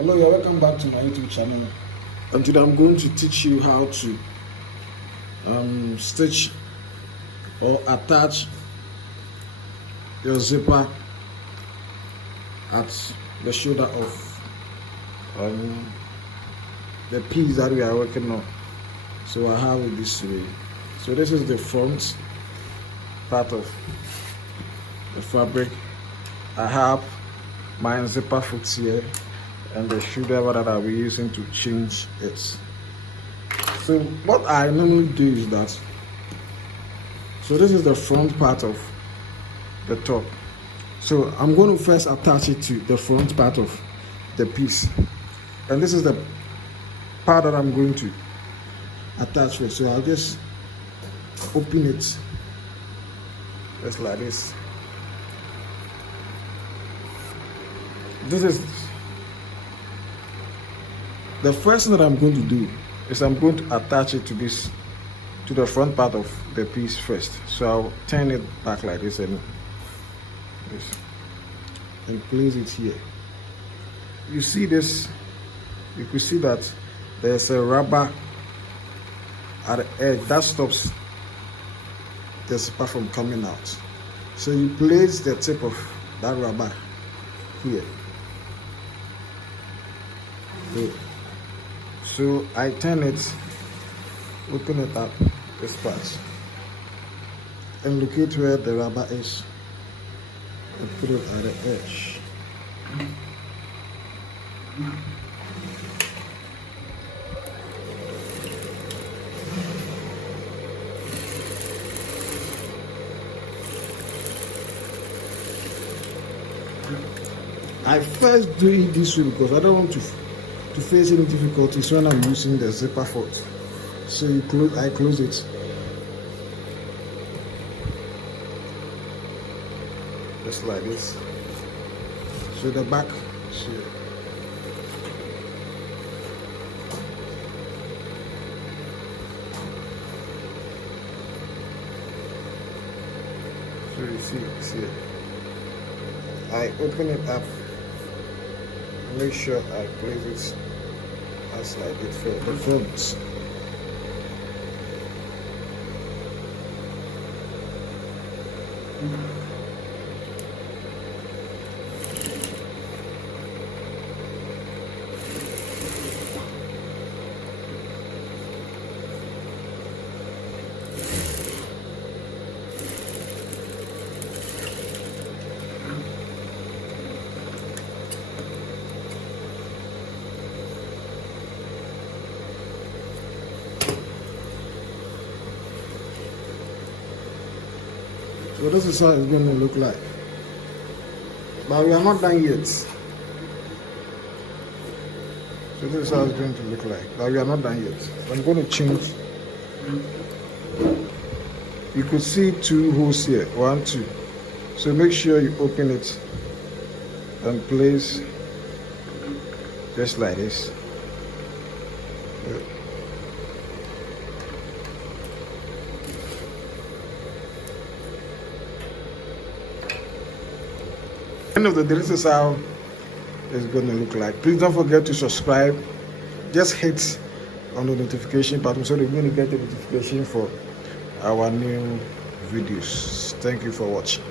Hello, you're welcome back to my YouTube channel. And today I'm going to teach you how to stitch or attach your zipper at the shoulder of the piece that we are working on. So I have it this way. So this is the front part of the fabric. I have my zipper foot here and the shoulder that I'll be using to change it. So what I normally do is that, so this is the front part of the top. So I'm going to first attach it to the front part of the piece, and this is the part that I'm going to attach with. So I'll just open it just like this. This is the first thing that I'm going to do is I'm going to attach it to the front part of the piece first. So I'll turn it back like this and place it here. You see this? You can see that there's a rubber at the edge that stops the zipper from coming out. So you place the tip of that rubber here. Good. So I turn it, open it up, this part, and locate where the rubber is, and put it at the edge. I first do it this way because I don't want to face any difficulties when I'm using the zipper foot. So I close it. Just like this. So the back is here. So you see it's here. I open it up. Make sure I place it as I did for the front. So this is how it's going to look like. But we are not done yet. So this is how it's going to look like. But we are not done yet. I'm going to change. You could see two holes here. 1, 2. So make sure you open it and place just like this. End of the day, this is how it's going to look like. Please don't forget to subscribe. Just hit on the notification button so that you're going to get the notification for our new videos. Thank you for watching.